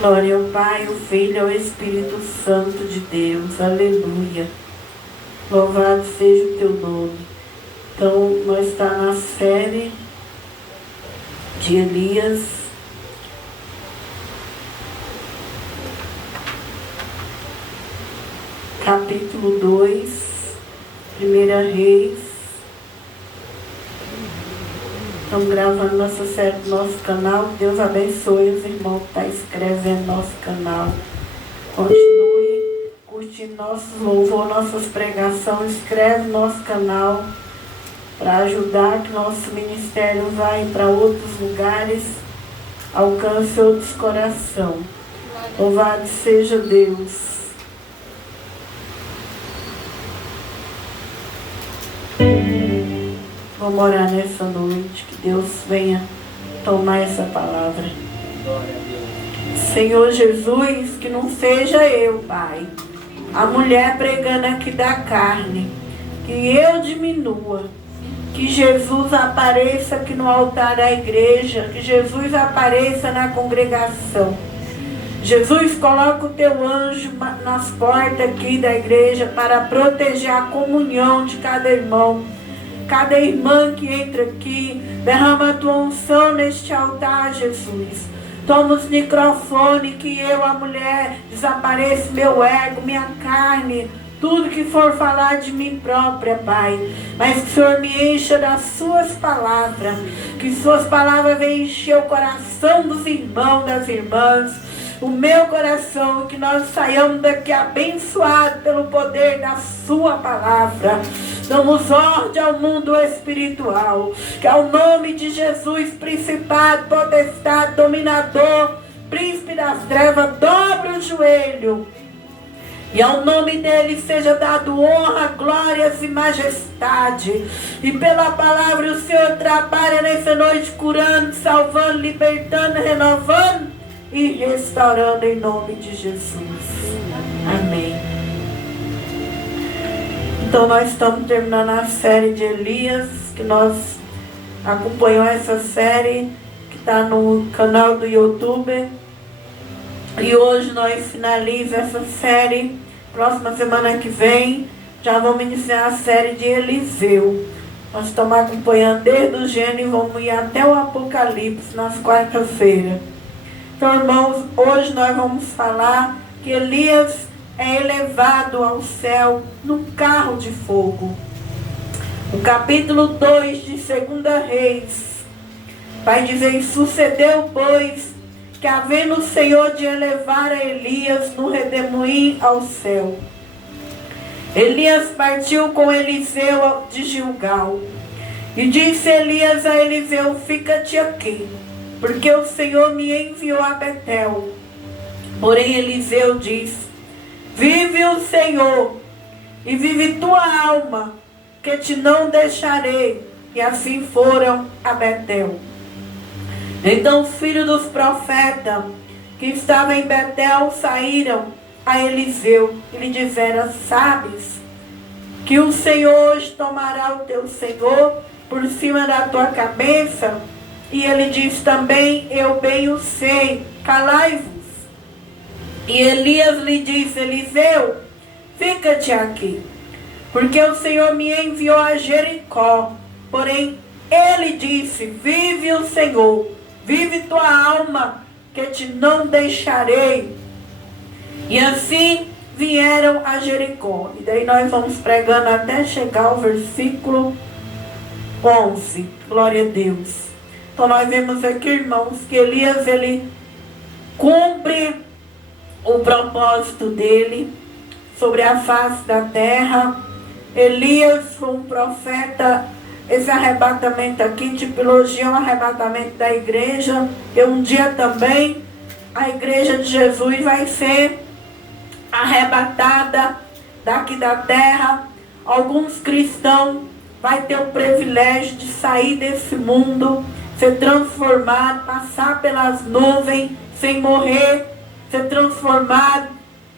Glória ao Pai, ao Filho e ao Espírito Santo de Deus. Aleluia. Louvado seja o teu nome. Então, nós estamos na série de Elias. Capítulo 2, 1 Reis. Estamos gravando nossa série do nosso canal. Deus abençoe os irmãos que estão inscrevendo no nosso canal. Continue curtindo nossos louvor, nossas pregações. Inscreve no nosso canal para ajudar que nosso ministério vá para outros lugares, alcance outros corações. Louvado seja Deus. Vamos orar nessa noite, que Deus venha tomar essa palavra. Senhor Jesus, que não seja eu, Pai, a mulher pregando aqui da carne, que eu diminua, que Jesus apareça aqui no altar da igreja, que Jesus apareça na congregação. Jesus, coloca o teu anjo nas portas aqui da igreja para proteger a comunhão de cada irmão. Cada irmã que entra aqui, derrama a tua unção neste altar, Jesus. Toma os microfones, que eu, a mulher, desapareça meu ego, minha carne, tudo que for falar de mim própria, Pai. Mas que o Senhor me encha das suas palavras, que suas palavras venham encher o coração dos irmãos, das irmãs, o meu coração, que nós saiamos daqui abençoados pelo poder da sua palavra. Damos ordem ao mundo espiritual, que ao nome de Jesus, principado, potestade, dominador, príncipe das trevas, dobra o joelho. E ao nome dele seja dado honra, glórias e majestade. E pela palavra o Senhor trabalha nessa noite, curando, salvando, libertando, renovando e restaurando em nome de Jesus. Amém. Então nós estamos terminando a série de Elias, que nós acompanhamos essa série, que está no canal do YouTube. E hoje nós finalizamos essa série. Próxima semana que vem já vamos iniciar a série de Eliseu. Nós estamos acompanhando desde o Gênesis e vamos ir até o Apocalipse nas quarta-feiras. Então, irmãos, hoje nós vamos falar que Elias é elevado ao céu num carro de fogo. No capítulo 2 de 2 Reis, vai dizer: e sucedeu, pois, que havendo o Senhor de elevar a Elias no redemoinho ao céu, Elias partiu com Eliseu de Gilgal. E disse Elias a Eliseu: fica-te aqui, porque o Senhor me enviou a Betel. Porém Eliseu disse: vive o Senhor, e vive tua alma, que te não deixarei. E assim foram a Betel. Então os filhos dos profetas que estavam em Betel saíram a Eliseu e lhe disseram: sabes que o Senhor hoje tomará o teu Senhor por cima da tua cabeça? E ele diz também: eu bem o sei, calai-vos. E Elias lhe disse: Eliseu, fica-te aqui, porque o Senhor me enviou a Jericó. Porém ele disse: vive o Senhor, vive tua alma, que te não deixarei. E assim vieram a Jericó. E daí nós vamos pregando até chegar ao versículo 11. Glória a Deus. Então nós vemos aqui, irmãos, que Elias, ele cumpre o propósito dele sobre a face da terra. Elias foi um profeta. Esse arrebatamento aqui, tipologia, é um arrebatamento da igreja. E um dia também a igreja de Jesus vai ser arrebatada daqui da terra. Alguns cristãos vai ter o privilégio de sair desse mundo, ser transformado, passar pelas nuvens sem morrer, ser transformado,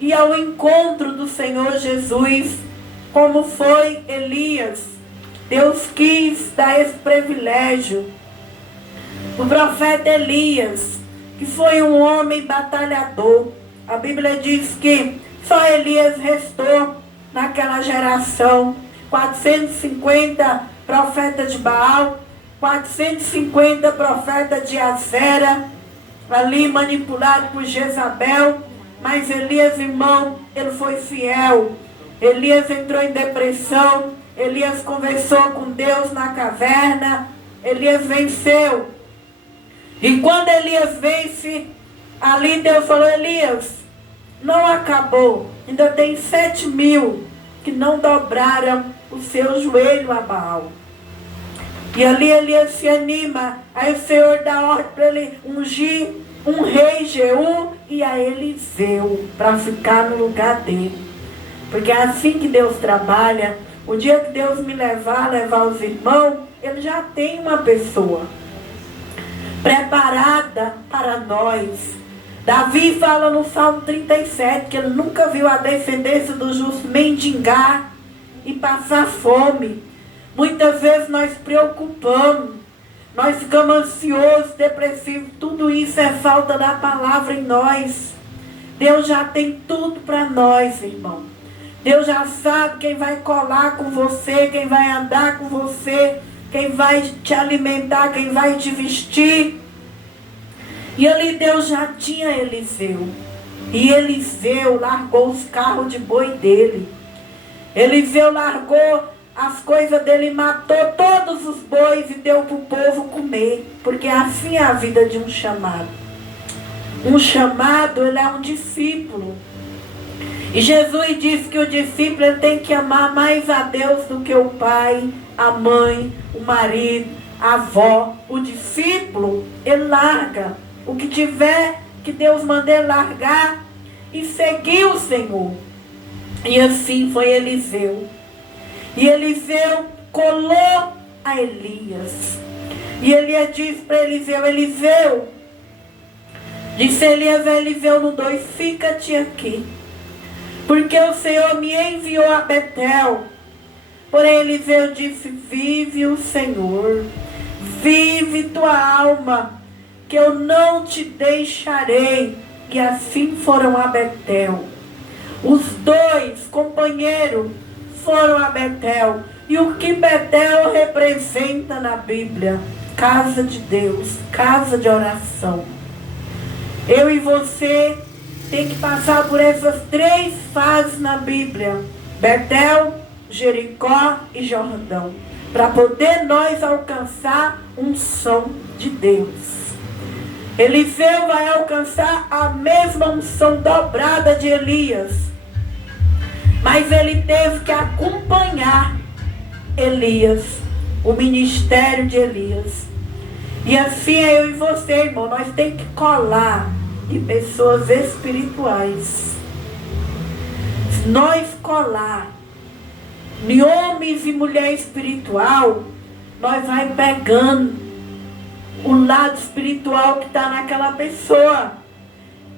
ir ao encontro do Senhor Jesus, como foi Elias. Deus quis dar esse privilégio. O profeta Elias, que foi um homem batalhador. A Bíblia diz que só Elias restou naquela geração. 450 profetas de Baal, 450 profetas de Azera, ali manipulado por Jezabel. Mas Elias, irmão, ele foi fiel. Elias entrou em depressão. Elias conversou com Deus na caverna. Elias venceu. E quando Elias vence, ali Deus falou: Elias, não acabou. Ainda tem 7.000 que não dobraram o seu joelho a Baal. E ali Elias se anima. Aí o Senhor dá ordem para ele ungir um rei, Jeú, e a Eliseu, para ficar no lugar dele. Porque é assim que Deus trabalha. O dia que Deus me levar os irmãos, ele já tem uma pessoa preparada para nós. Davi fala no Salmo 37 que ele nunca viu a descendência do justo mendigar e passar fome. Muitas vezes nós preocupamos, nós ficamos ansiosos, depressivos. Tudo isso é falta da palavra em nós. Deus já tem tudo para nós, irmão. Deus já sabe quem vai colar com você, quem vai andar com você, quem vai te alimentar, quem vai te vestir. E ali Deus já tinha Eliseu. E Eliseu largou os carros de boi dele. Eliseu largou as coisas dele, matou todos os bois e deu para o povo comer. Porque assim é a vida de um chamado. Um chamado, ele é um discípulo. E Jesus disse que o discípulo ele tem que amar mais a Deus do que o pai, a mãe, o marido, a avó. O discípulo, ele larga o que tiver que Deus mandou largar e seguir o Senhor. E assim foi Eliseu. E Eliseu colou a Elias. E Elias disse para Eliseu: Eliseu, disse Elias a Eliseu no 2, fica-te aqui, porque o Senhor me enviou a Betel. Porém Eliseu disse: vive o Senhor, vive tua alma, que eu não te deixarei. E assim foram a Betel. Os 2 companheiros foram a Betel. E o que Betel representa na Bíblia? Casa de Deus, casa de oração. Eu e você tem que passar por essas 3 fases na Bíblia: Betel, Jericó e Jordão, para poder nós alcançar unção de Deus. Eliseu vai alcançar a mesma unção dobrada de Elias, mas ele teve que acompanhar Elias, o ministério de Elias. E assim é eu e você, irmão. Nós temos que colar de pessoas espirituais. Se nós colar de homens e mulher espiritual, nós vai pegando o lado espiritual que está naquela pessoa.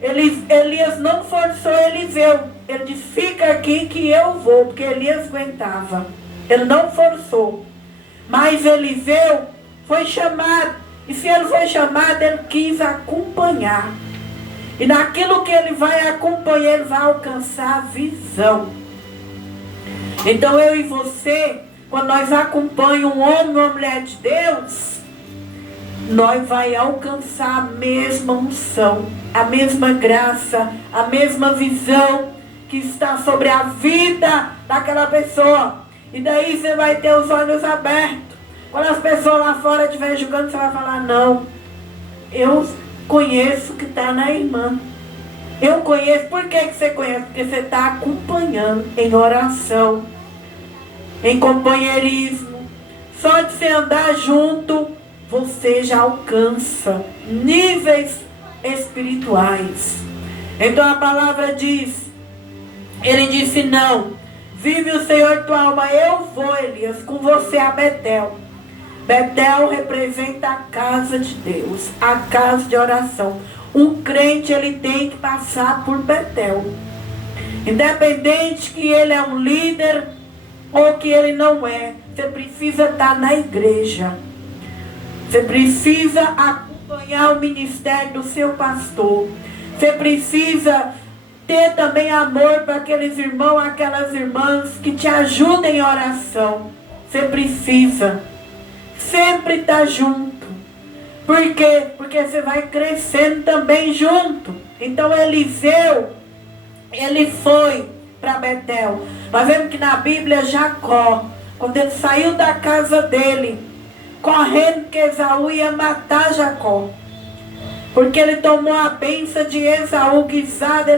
Elias não forçou Eliseu. Ele disse: fica aqui que eu vou, porque Elias aguentava. Ele não forçou. Mas Eliseu foi chamado. E se ele foi chamado, ele quis acompanhar. E naquilo que ele vai acompanhar, ele vai alcançar a visão. Então eu e você, quando nós acompanhamos um homem ou uma mulher de Deus, nós vai alcançar a mesma unção, a mesma graça, a mesma visão que está sobre a vida daquela pessoa. E daí você vai ter os olhos abertos. Quando as pessoas lá fora estiverem julgando, você vai falar: não, eu conheço o que está na irmã. Eu conheço. Por que você conhece? Porque você está acompanhando em oração, em companheirismo. Só de você andar junto, você já alcança níveis espirituais. Então a palavra diz, ele disse: não, vive o Senhor tua alma. Eu vou, Elias, com você a Betel. Betel representa a casa de Deus, a casa de oração. Um crente, ele tem que passar por Betel. Independente que ele é um líder ou que ele não é, você precisa estar na igreja. Você precisa acompanhar o ministério do seu pastor. Você precisa ter também amor para aqueles irmãos, aquelas irmãs que te ajudam em oração. Você precisa sempre estar junto. Por quê? Porque você vai crescendo também junto. Então Eliseu, ele foi para Betel. Nós vemos que na Bíblia Jacó, quando ele saiu da casa dele, correndo que Esaú ia matar Jacó, porque ele tomou a bênção de Esaú, guisada,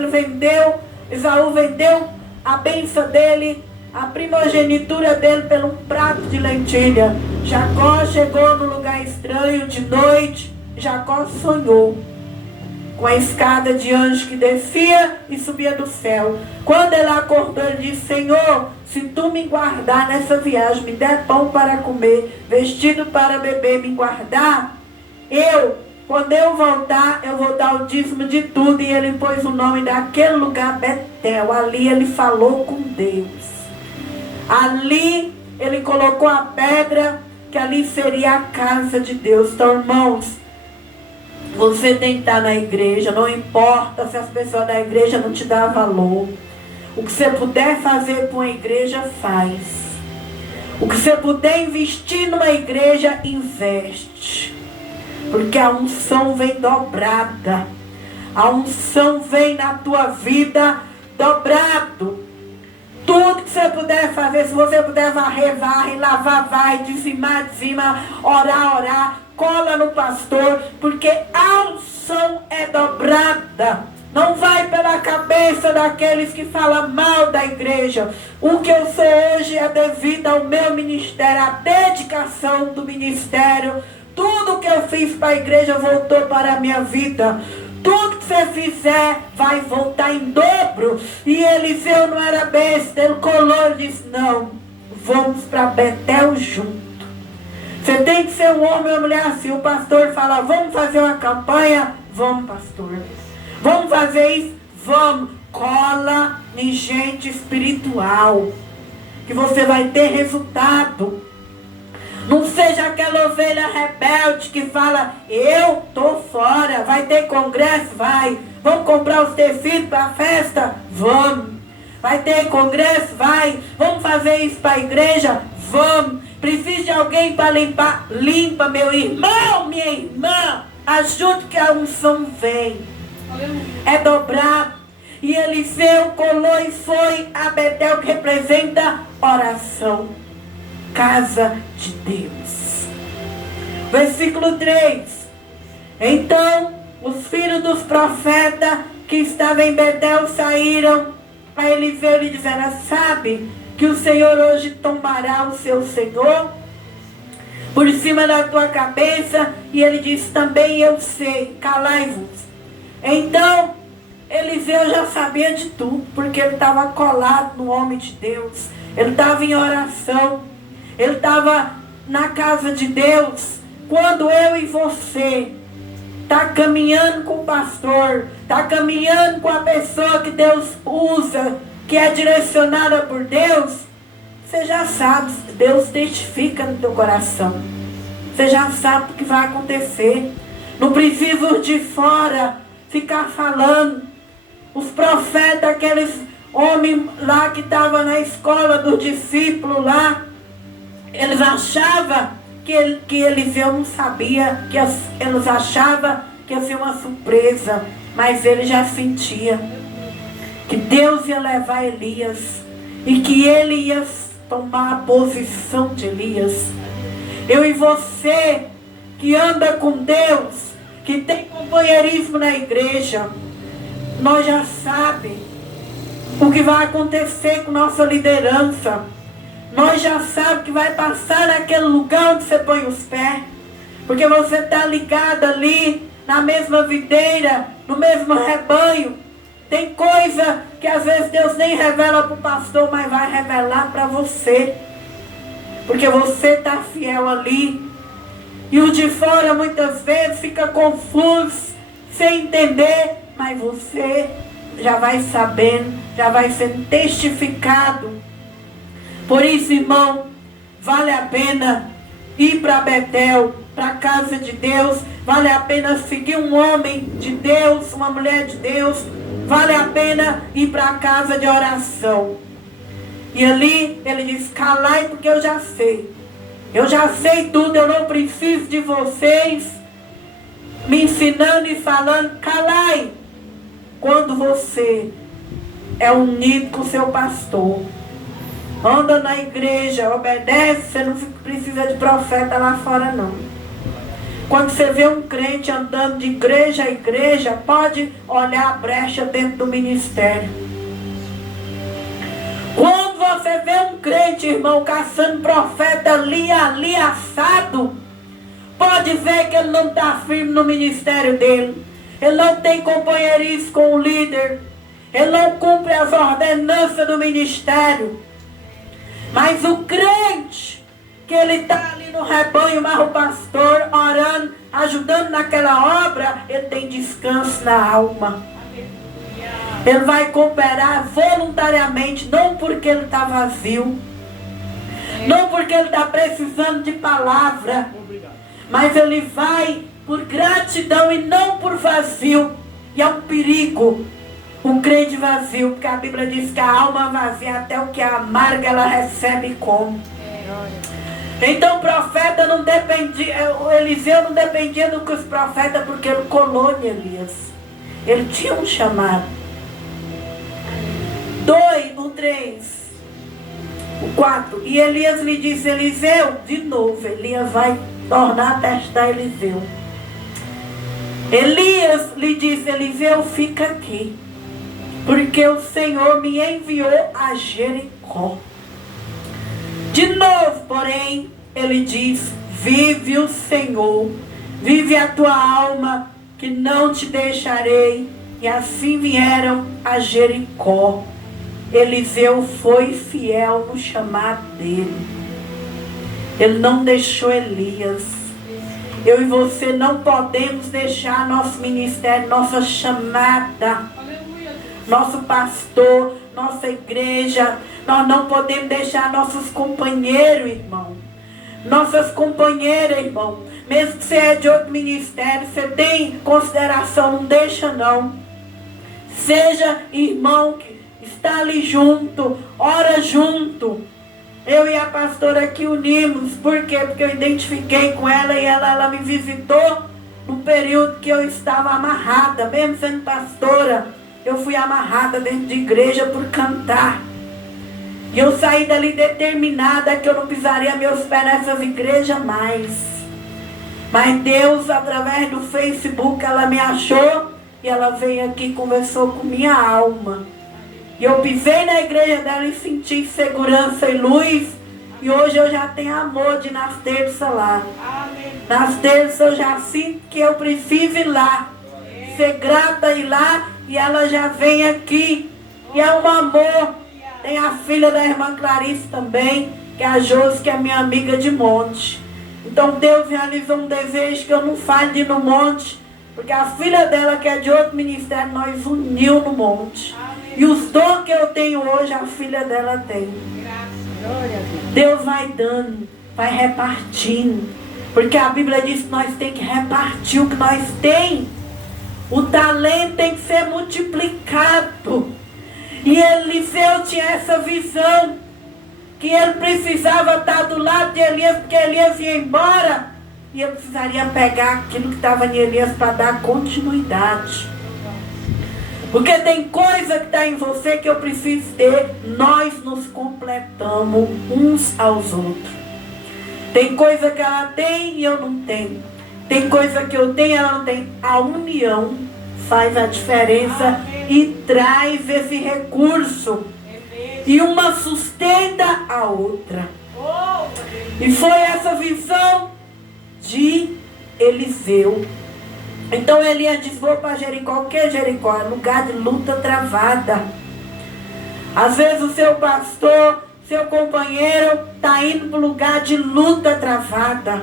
Esaú vendeu a bênção dele, a primogenitura dele, por um prato de lentilha. Jacó chegou no lugar estranho de noite. Jacó sonhou com a escada de anjo que descia e subia do céu. Quando ele acordou, ele disse: Senhor, se tu me guardar nessa viagem, me der pão para comer, vestido para beber, me guardar, quando eu voltar, eu vou dar o dízimo de tudo. E ele pôs o nome daquele lugar Betel. Ali ele falou com Deus. Ali ele colocou a pedra, que ali seria a casa de Deus. Então, irmãos, você tem que estar na igreja. Não importa se as pessoas da igreja não te dão valor. O que você puder fazer para uma igreja, faz. O que você puder investir numa igreja, investe. Porque a unção vem dobrada. A unção vem na tua vida dobrado. Tudo que você puder fazer, se você puder varrer, varre, lavar, vai, dizimar, dizima, orar, cola no pastor, porque a unção é dobrada. Não vai pela cabeça daqueles que falam mal da igreja. O que eu sou hoje é devido ao meu ministério, à dedicação do ministério. Tudo que eu fiz para a igreja voltou para a minha vida. Tudo que você fizer vai voltar em dobro. E Eliseu não era besta. Ele colou e disse: não, vamos para Betel junto. Você tem que ser um homem ou mulher assim. O pastor fala: vamos fazer uma campanha? Vamos, pastor. Vamos fazer isso? Vamos. Cola em gente espiritual, que você vai ter resultado. Não seja aquela ovelha rebelde que fala: eu tô fora. Vai ter congresso? Vai. Vamos comprar os tecidos para a festa? Vamos. Vai ter congresso? Vai. Vamos fazer isso para a igreja? Vamos. Precisa de alguém para limpar? Limpa, meu irmão, minha irmã. Ajude que a unção vem. É dobrado. E Eliseu colou e foi a Betel, que representa oração. Casa de Deus. Versículo 3. Então os filhos dos profetas que estavam em Betel saíram a Eliseu e disseram: sabe que o Senhor hoje tomará o seu Senhor por cima da tua cabeça? E ele disse: também eu sei, calai-vos. Então Eliseu já sabia de tudo, porque ele estava colado no homem de Deus. Ele estava em oração. Ele estava na casa de Deus. Quando eu e você está caminhando com o pastor, está caminhando com a pessoa que Deus usa, que é direcionada por Deus, você já sabe, Deus testifica no teu coração. Você já sabe o que vai acontecer. Não precisa de fora ficar falando. Os profetas, aqueles homens lá que estavam na escola dos discípulos lá, eles achavam que Eliseu não sabia, eles achavam que ia ser uma surpresa, mas ele já sentia que Deus ia levar Elias e que ele ia tomar a posição de Elias. Eu e você que anda com Deus, que tem companheirismo na igreja, nós já sabemos o que vai acontecer com nossa liderança. Nós já sabemos que vai passar naquele lugar onde você põe os pés. Porque você está ligado ali, na mesma videira, no mesmo rebanho. Tem coisa que às vezes Deus nem revela para o pastor, mas vai revelar para você. Porque você está fiel ali. E o de fora muitas vezes fica confuso, sem entender. Mas você já vai sabendo, já vai sendo testificado. Por isso, irmão, vale a pena ir para Betel, para a casa de Deus, vale a pena seguir um homem de Deus, uma mulher de Deus, vale a pena ir para a casa de oração. E ali ele diz: calai, porque eu já sei. Eu já sei tudo, eu não preciso de vocês me ensinando e falando. Calai. Quando você é unido com o seu pastor, anda na igreja, obedece, você não precisa de profeta lá fora não. Quando você vê um crente andando de igreja a igreja, pode olhar a brecha dentro do ministério. Quando você vê um crente, irmão, caçando profeta ali assado, pode ver que ele não está firme no ministério dele. Ele não tem companheirismo com o líder. Ele não cumpre as ordenanças do ministério. Mas o crente, que ele está ali no rebanho, mas o pastor orando, ajudando naquela obra, ele tem descanso na alma. Ele vai cooperar voluntariamente, não porque ele está vazio, não porque ele está precisando de palavra, mas ele vai por gratidão e não por vazio. E é um perigo um crente vazio, porque a Bíblia diz que a alma vazia, até o que é amarga, ela recebe como. Então o profeta não dependia, Eliseu não dependia do que os profetas, porque ele colou em Elias. Ele tinha um chamado. 4. E Elias lhe disse: Eliseu, de novo, Elias vai tornar a testar Eliseu. Elias lhe disse: Eliseu, fica aqui, porque o Senhor me enviou a Jericó. De novo, porém, ele diz: vive o Senhor, vive a tua alma, que não te deixarei. E assim vieram a Jericó. Eliseu foi fiel no chamado dele. Ele não deixou Elias. Eu e você não podemos deixar nosso ministério, nossa chamada, nosso pastor, nossa igreja. Nós não podemos deixar nossos companheiros, irmão. Nossas companheiras, irmão. Mesmo que você é de outro ministério, você tem consideração, não deixa não. Seja irmão que está ali junto, ora junto. Eu e a pastora aqui unimos. Por quê? Porque eu identifiquei com ela e ela me visitou no período que eu estava amarrada. Mesmo sendo pastora, eu fui amarrada dentro de igreja por cantar. E eu saí dali determinada que eu não pisaria meus pés nessas igrejas mais. Mas Deus, através do Facebook, ela me achou e ela veio aqui e conversou com minha alma. E eu pisei na igreja dela e senti segurança e luz. E hoje eu já tenho amor de nas terças lá. Nas terças eu já sinto que eu preciso ir lá. Ser grata ir lá. E ela já vem aqui. E é um amor. Tem a filha da irmã Clarice também, que é a Josi, que é minha amiga de monte. Então Deus realizou um desejo que eu não fale de ir no monte. Porque a filha dela, que é de outro ministério, nós uniu no monte. E os dons que eu tenho hoje, a filha dela tem. Deus vai dando, vai repartindo. Porque a Bíblia diz que nós temos que repartir o que nós temos. O talento tem que ser multiplicado. E Eliseu tinha essa visão, que ele precisava estar do lado de Elias, porque Elias ia embora. E ele precisaria pegar aquilo que estava em Elias para dar continuidade. Porque tem coisa que está em você que eu preciso ter. Nós nos completamos uns aos outros. Tem coisa que ela tem e eu não tenho. Tem coisa que eu tenho e ela não tem. A união faz a diferença e traz esse recurso. E uma sustenta a outra. E foi essa visão de Eliseu. Então Elias diz: vou para Jericó. O que é Jericó? É lugar de luta travada. Às vezes o seu pastor, seu companheiro está indo para o lugar de luta travada.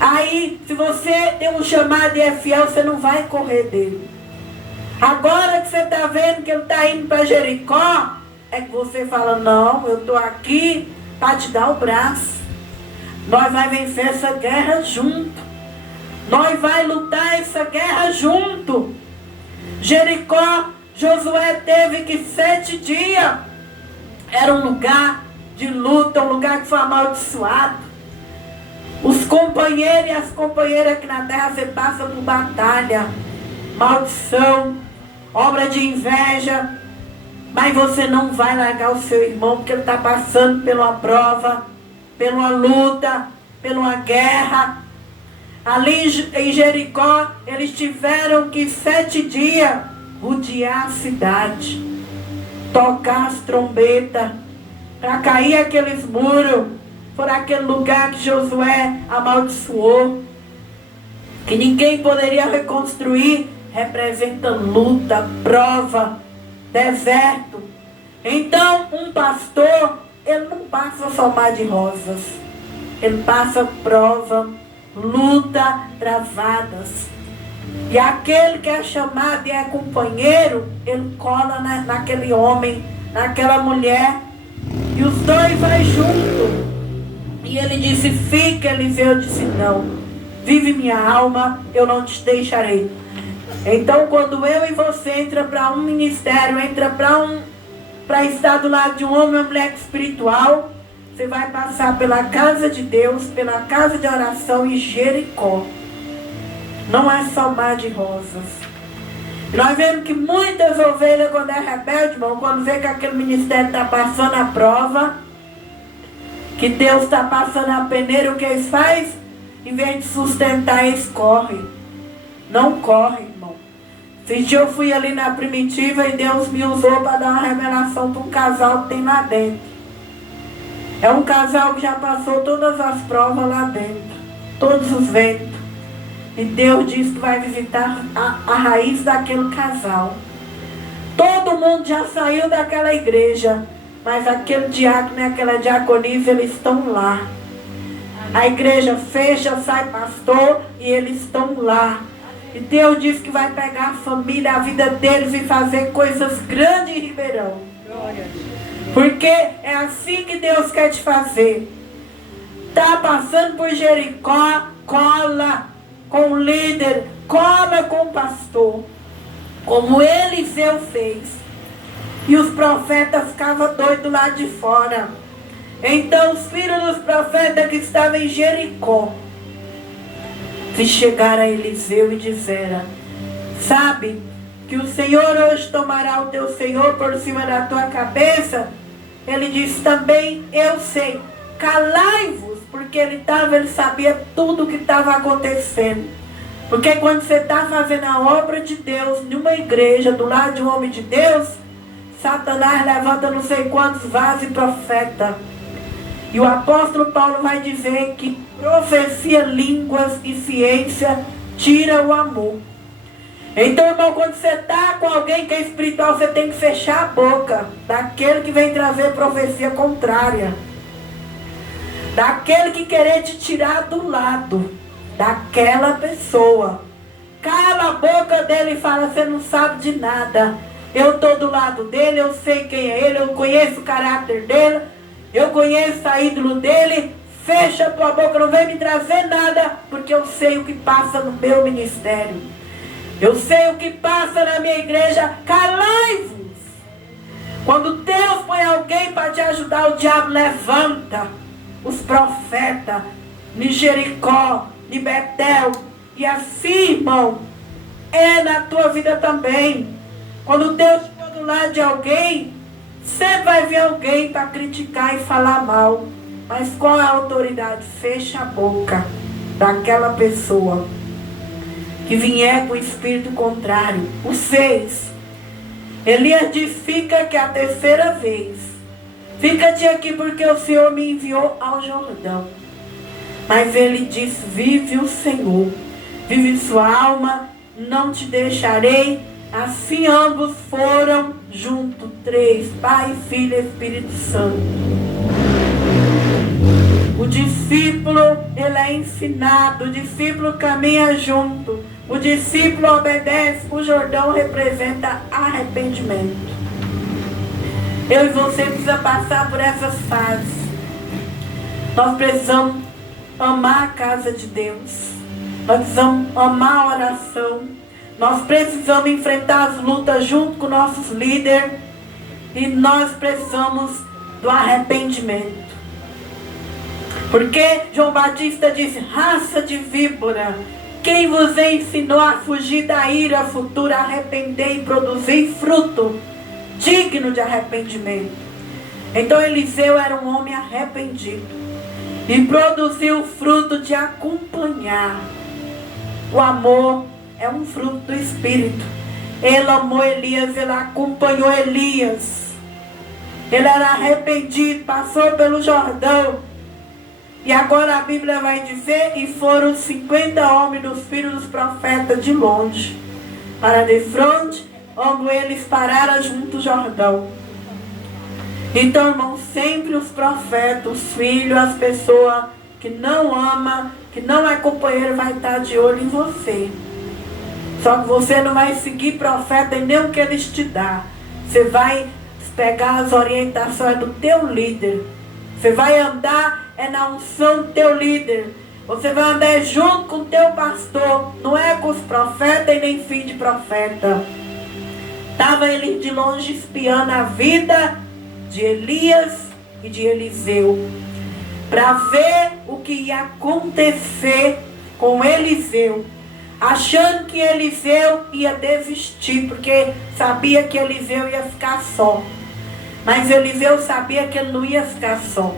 Aí, se você tem um chamado e é fiel, você não vai correr dele. Agora que você está vendo que ele está indo para Jericó, é que você fala: não, eu estou aqui para te dar o braço. Nós vamos vencer essa guerra junto. Nós vai lutar essa guerra junto. Jericó, Josué teve que 7 dias. Era um lugar de luta, um lugar que foi amaldiçoado. Os companheiros e as companheiras aqui na terra, você passa por batalha, maldição, obra de inveja. Mas você não vai largar o seu irmão, porque ele está passando por uma prova, por uma luta, por uma guerra. Ali em Jericó, eles tiveram que 7 dias rodear a cidade, tocar as trombetas, para cair aqueles muros. Por aquele lugar que Josué amaldiçoou, que ninguém poderia reconstruir, representa luta, prova, deserto. Então, um pastor, ele não passa só mar de rosas, ele passa prova, luta, travadas. E aquele que é chamado e é companheiro, ele cola naquele homem, naquela mulher, e os dois vai junto. E ele disse, fica, Eliseu disse, não. Vive minha alma, eu não te deixarei. Então, quando eu e você entra para um ministério, entra para estar do lado de um homem ou uma mulher espiritual, você vai passar pela casa de Deus, pela casa de oração e Jericó. Não é só mar de rosas. E nós vemos que muitas ovelhas, quando é rebelde, irmão, quando vê que aquele ministério está passando a prova, que Deus está passando a peneira, o que eles fazem? Em vez de sustentar, eles correm. Não correm, irmão. Esse dia eu fui ali na primitiva e Deus me usou para dar uma revelação para um casal que tem lá dentro. É um casal que já passou todas as provas lá dentro. Todos os ventos. E Deus disse que vai visitar a raiz daquele casal. Todo mundo já saiu daquela igreja. Mas aquele diácono e aquela diaconisa, eles estão lá. A igreja fecha, sai pastor e eles estão lá. E Deus diz que vai pegar a família, a vida deles e fazer coisas grandes em Ribeirão. Porque é assim que Deus quer te fazer. Está passando por Jericó, cola com o líder, cola com o pastor. Como Eliseu fez. E os profetas ficavam doidos lá de fora. Então os filhos dos profetas que estavam em Jericó se chegaram a Eliseu e disseram, sabe que o Senhor hoje tomará o teu Senhor por cima da tua cabeça? Ele disse também, eu sei, calai-vos, porque ele sabia tudo o que estava acontecendo. Porque quando você está fazendo a obra de Deus numa igreja, do lado de um homem de Deus, Satanás levanta não sei quantos vasos e profeta. E o apóstolo Paulo vai dizer que profecia, línguas e ciência tira o amor. Então, irmão, quando você está com alguém que é espiritual, você tem que fechar a boca daquele que vem trazer profecia contrária. Daquele que querer te tirar do lado daquela pessoa. Cala a boca dele e fala, você não sabe de nada. Eu estou do lado dele, eu sei quem é ele, eu conheço o caráter dele, eu conheço a ídolo dele. Fecha a tua boca, não vem me trazer nada, porque eu sei o que passa no meu ministério. Eu sei o que passa na minha igreja. Calai-vos. Quando Deus põe alguém para te ajudar, o diabo levanta os profetas de Jericó, de Betel. E assim, irmão, é na tua vida também. Quando Deus está do lado de alguém, sempre vai vir alguém para criticar e falar mal. Mas qual é a autoridade? Fecha a boca daquela pessoa que vier com o espírito contrário. O 6. Elias disse, fica que a terceira vez. Fica-te aqui porque o Senhor me enviou ao Jordão. Mas ele disse, vive o Senhor, vive sua alma, não te deixarei. Assim ambos foram juntos, 3, Pai, Filho e Espírito Santo. O discípulo, ele é ensinado, o discípulo caminha junto, o discípulo obedece. O Jordão representa arrependimento. Eu e você precisa passar por essas fases. Nós precisamos amar a casa de Deus. Nós precisamos amar a oração. Nós precisamos enfrentar as lutas junto com nossos líderes. E nós precisamos do arrependimento. Porque João Batista disse: raça de víbora, quem vos ensinou a fugir da ira futura, arrepender e produzir fruto digno de arrependimento? Então Eliseu era um homem arrependido e produziu o fruto de acompanhar. O amor é um fruto do Espírito. Ele amou Elias, ele acompanhou Elias. Ele era arrependido, passou pelo Jordão. E agora a Bíblia vai dizer: e foram 50 homens dos filhos dos profetas de longe, para de frente, onde eles pararam junto ao Jordão. Então, irmãos, sempre os profetas, os filhos, as pessoas que não amam, que não é companheiro, vai estar de olho em você. Só que você não vai seguir profeta e nem o que eles te dão. Você vai pegar as orientações do teu líder. Você vai andar na unção do teu líder. Você vai andar junto com o teu pastor. Não é com os profetas e nem filho de profeta. Estava ele de longe espiando a vida de Elias e de Eliseu, para ver o que ia acontecer com Eliseu, achando que Eliseu ia desistir, porque sabia que Eliseu ia ficar só. Mas Eliseu sabia que ele não ia ficar só.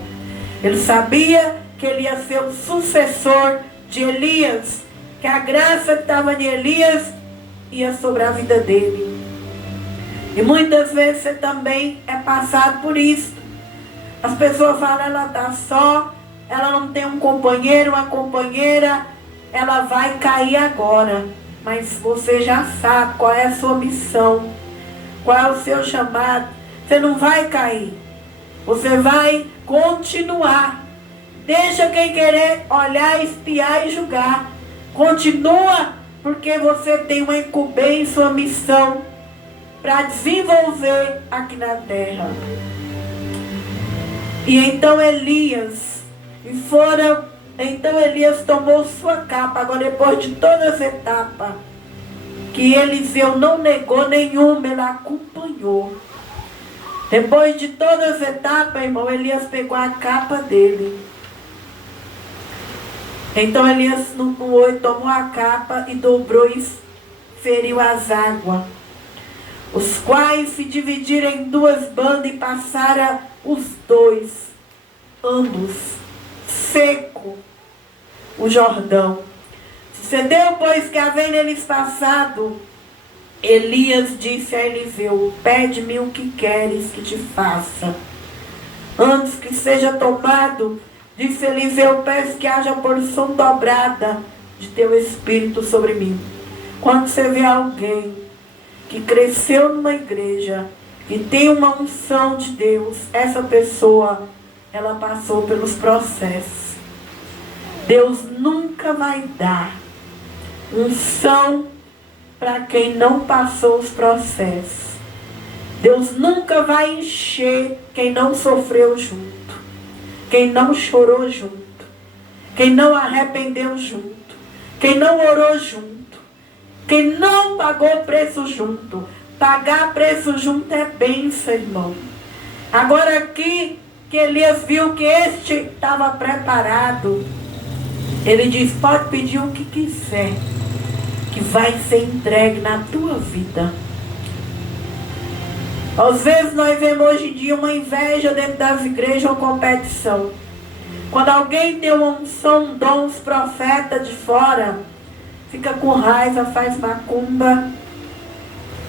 Ele sabia que ele ia ser o sucessor de Elias, que a graça que estava em Elias ia sobre a vida dele. E muitas vezes você também é passado por isso. As pessoas falam: ela está só, ela não tem um companheiro, uma companheira, ela vai cair agora. Mas você já sabe qual é a sua missão, qual é o seu chamado. Você não vai cair, você vai continuar. Deixa quem querer olhar, espiar e julgar. Continua, porque você tem uma incumbência, uma missão para desenvolver aqui na terra. E então Elias tomou sua capa. Agora, depois de todas as etapas, que Eliseu não negou nenhuma, ele acompanhou. Depois de todas as etapas, irmão, Elias pegou a capa dele. Então Elias no 8 tomou a capa e dobrou e feriu as águas, os quais se dividiram em duas bandas e passaram os dois, ambos, seco, o Jordão. Sucedeu, pois, que havendo eles passado, Elias disse a Eliseu: pede-me o que queres que te faça. Antes que seja tomado, disse Eliseu, peço que haja porção dobrada de teu espírito sobre mim. Quando você vê alguém que cresceu numa igreja, que tem uma unção de Deus, essa pessoa, ela passou pelos processos. Deus nunca vai dar unção para quem não passou os processos. Deus nunca vai encher quem não sofreu junto, quem não chorou junto, quem não arrependeu junto, quem não orou junto, quem não pagou preço junto. Pagar preço junto é bênção, irmão. Agora aqui, que Elias viu que este estava preparado, ele diz: pode pedir o que quiser, que vai ser entregue na tua vida. Às vezes nós vemos hoje em dia uma inveja dentro das igrejas, uma competição. Quando alguém tem uma unção, um dom, os profetas de fora, fica com raiva, faz macumba.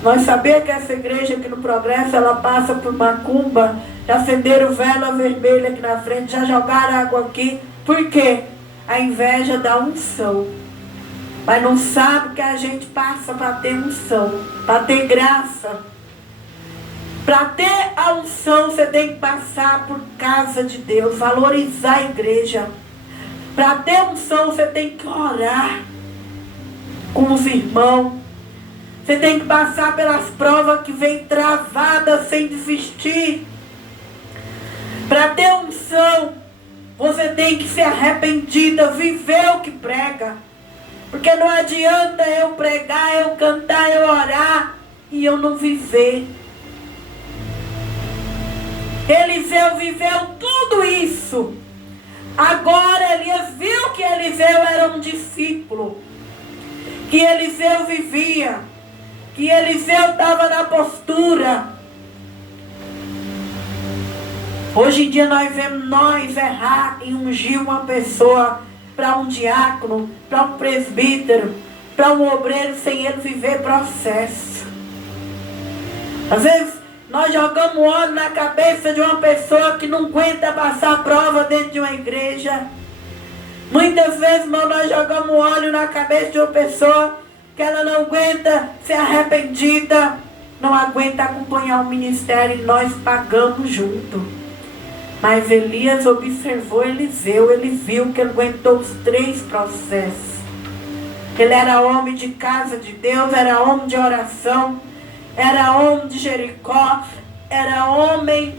Nós sabemos que essa igreja aqui no Progresso, ela passa por macumba, já acenderam vela vermelha aqui na frente, já jogaram água aqui. Por quê? A inveja da unção. Mas não sabe que a gente passa para ter unção, para ter graça. Para ter a unção, você tem que passar por casa de Deus, valorizar a igreja. Para ter unção, você tem que orar com os irmãos. Você tem que passar pelas provas que vem travada sem desistir. Para ter unção, você tem que ser arrependida, viver o que prega. Porque não adianta eu pregar, eu cantar, eu orar e eu não viver. Eliseu viveu tudo isso. Agora Elias viu que Eliseu era um discípulo, que Eliseu vivia, que Eliseu estava na postura. Hoje em dia nós vemos nós errar em ungir uma pessoa para um diácono, para um presbítero, para um obreiro, sem ele viver processo. Às vezes nós jogamos óleo na cabeça de uma pessoa que não aguenta passar prova dentro de uma igreja. Muitas vezes, irmão, nós jogamos óleo na cabeça de uma pessoa que ela não aguenta ser arrependida, não aguenta acompanhar o ministério, e nós pagamos junto. Mas Elias observou Eliseu, ele viu que ele aguentou os 3 processos. Ele era homem de casa de Deus, era homem de oração, era homem de Jericó, era homem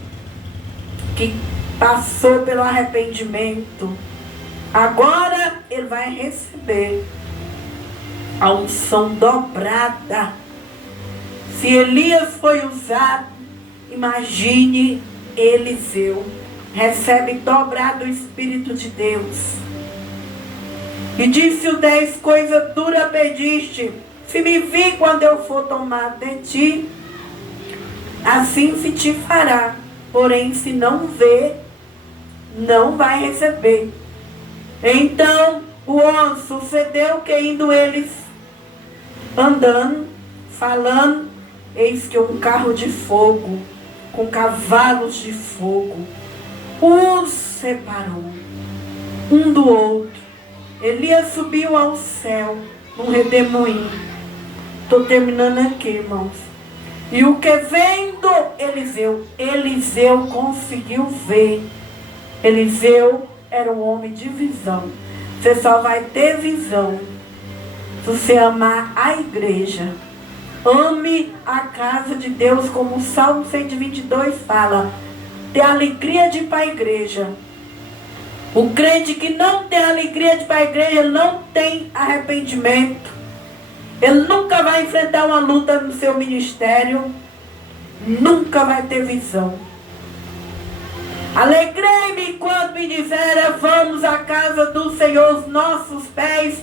que passou pelo arrependimento. Agora ele vai receber a unção dobrada. Se Elias foi usado, imagine Eliseu. Recebe dobrado o Espírito de Deus. E disse o 10, coisa dura pediste, se me vir quando eu for tomado de ti, assim se te fará. Porém, se não ver, não vai receber. Então o 11 sucedeu que indo eles andando, falando, eis que um carro de fogo, com cavalos de fogo, os separou um do outro. Elias subiu ao céu num redemoinho. Estou terminando aqui, irmãos. E o que vendo Eliseu conseguiu ver. Eliseu era um homem de visão. Você só vai ter visão se você amar a igreja. Ame a casa de Deus, como o Salmo 122 fala. Ter alegria de ir para a igreja. O crente que não tem alegria de ir para a igreja, ele não tem arrependimento. Ele nunca vai enfrentar uma luta no seu ministério. Nunca vai ter visão. Alegrei-me quando me disseram, vamos à casa do Senhor, os nossos pés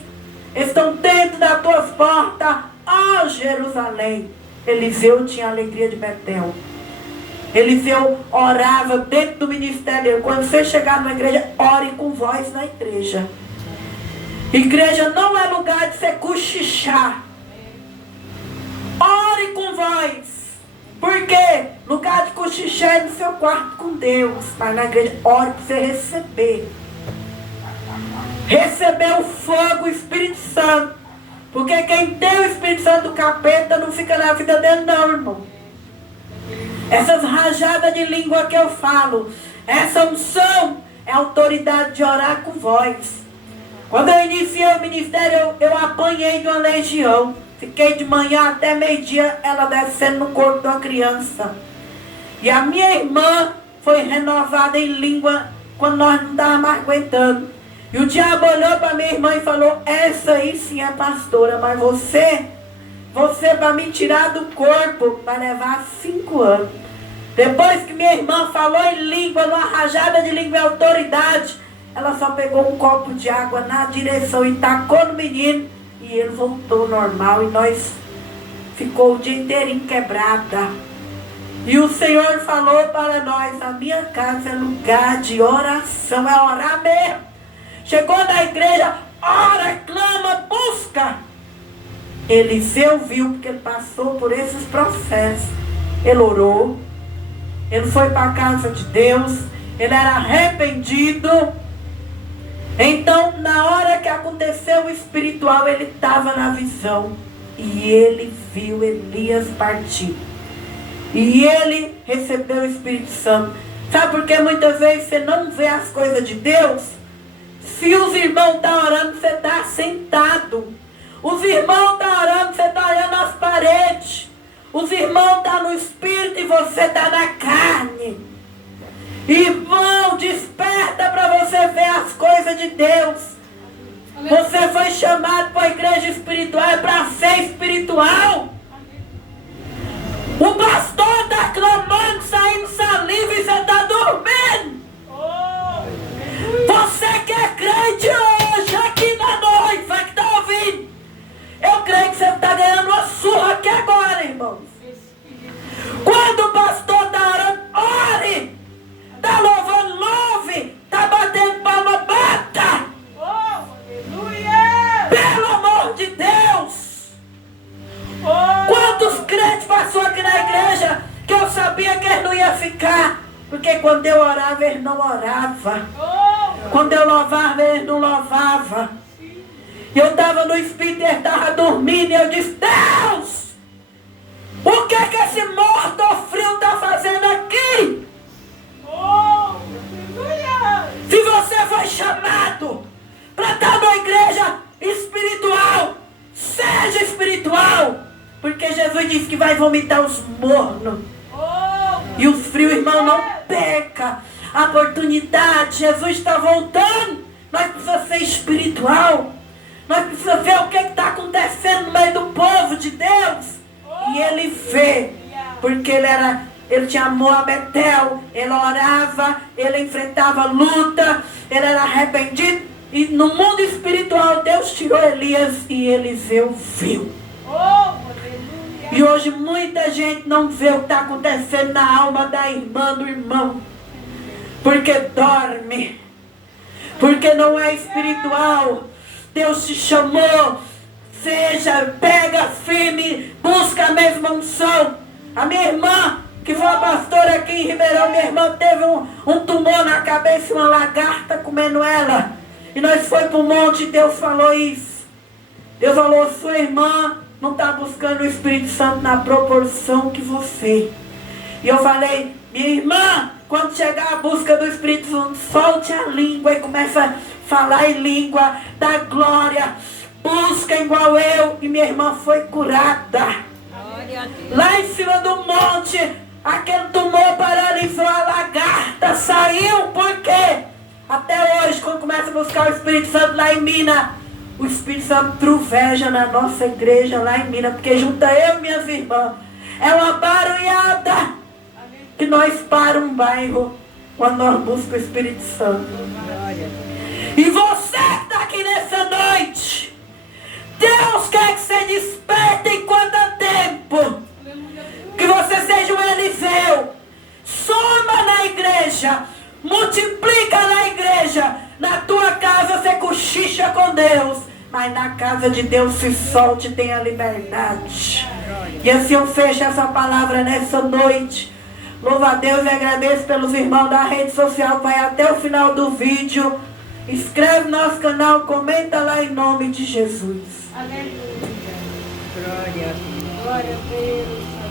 estão dentro das tuas portas, ó Jerusalém. Eliseu tinha alegria de Betel. Eliseu orava dentro do ministério dele. Quando você chegar numa igreja, ore com voz na igreja. Igreja não é lugar de você cochichar. Ore com voz. Por quê? Lugar de cochichar é no seu quarto com Deus. Mas na igreja, ore para você receber. Receber o fogo, o Espírito Santo. Porque quem tem o Espírito Santo do capeta não fica na vida dele não, irmão. Essas rajadas de língua que eu falo, essa unção é autoridade de orar com voz. Quando eu iniciei o ministério, eu apanhei de uma legião. Fiquei de manhã até meio-dia, ela descendo no corpo de uma criança. E a minha irmã foi renovada em língua quando nós não estávamos mais aguentando. E o diabo olhou para minha irmã e falou, essa aí sim é pastora, mas você para me tirar do corpo vai levar 5 anos. Depois que minha irmã falou em língua, numa rajada de língua e autoridade, ela só pegou um copo de água na direção e tacou no menino. E ele voltou normal e nós ficou o dia inteirinho quebrada. E o Senhor falou para nós, a minha casa é lugar de oração, é orar mesmo. Chegou na igreja, ora, clama, busca. Eliseu viu, porque ele passou por esses processos. Ele orou, ele foi para a casa de Deus, ele era arrependido. Então, na hora que aconteceu o espiritual, ele estava na visão. E ele viu Elias partir. E ele recebeu o Espírito Santo. Sabe por que muitas vezes você não vê as coisas de Deus? Se os irmãos estão orando, você está sentado. Os irmãos estão orando, você está olhando as paredes. Os irmãos estão no Espírito e você está na carne. Irmão, desperta para você ver as coisas de Deus. Você foi chamado para a igreja espiritual, é para ser espiritual. O pastor está clamando, saindo saliva e você está dormindo. Você que é crente hoje, aqui na noiva, que está ouvindo, eu creio que você está ganhando uma surra aqui agora, irmãos. Quando o pastor está orando, ore. Está louvando, louve. Está batendo palma, bata. Pelo amor de Deus. Quantos crentes passou aqui na igreja que eu sabia que eles não iam ficar? Porque quando eu orava, eles não oravam. Quando eu louvava, eles não louvavam. Eu estava no espírito e ele estava dormindo. E eu disse, Deus, o que que esse morto frio está fazendo aqui? Se você foi chamado para estar numa igreja espiritual, seja espiritual. Porque Jesus disse que vai vomitar os mornos. E os frios, irmão, não peca a oportunidade. Jesus está voltando. Nós precisamos ser espiritual. Nós precisamos ver o que está acontecendo no meio do povo de Deus. E ele vê. Porque ele tinha amor a Betel. Ele orava. Ele enfrentava luta. Ele era arrependido. E no mundo espiritual Deus tirou Elias e Eliseu viu. E hoje muita gente não vê o que está acontecendo na alma da irmã, do irmão. Porque dorme. Porque não é espiritual. Deus te chamou. Pega firme, busca a mesma unção. A minha irmã, que foi a pastora aqui em Ribeirão, minha irmã teve um tumor na cabeça, uma lagarta comendo ela. E nós fomos para o monte e Deus falou isso. Deus falou, sua irmã não está buscando o Espírito Santo na proporção que você. E eu falei, minha irmã, quando chegar a busca do Espírito Santo, solte a língua e começa a falar em língua da glória. Busca igual eu. E minha irmã foi curada. Lá em cima do monte, aquele tumor paralisou, a lagarta saiu. Por quê? Até hoje, quando começa a buscar o Espírito Santo lá em Minas, o Espírito Santo truveja na nossa igreja lá em Minas, porque junta eu e minhas irmãs. É uma barulhada que nós para um bairro quando nós buscamos o Espírito Santo. E você que está aqui nessa noite, Deus quer que você desperte enquanto há tempo. Que você seja um Eliseu. Soma na igreja. Multiplica na igreja. Na tua casa você cochicha com Deus. Mas na casa de Deus se solte e tenha liberdade. E assim eu fecho essa palavra nessa noite. Louva a Deus e agradeço pelos irmãos da rede social. Vai até o final do vídeo. Inscreve no nosso canal. Comenta lá em nome de Jesus. Aleluia. Glória a Deus.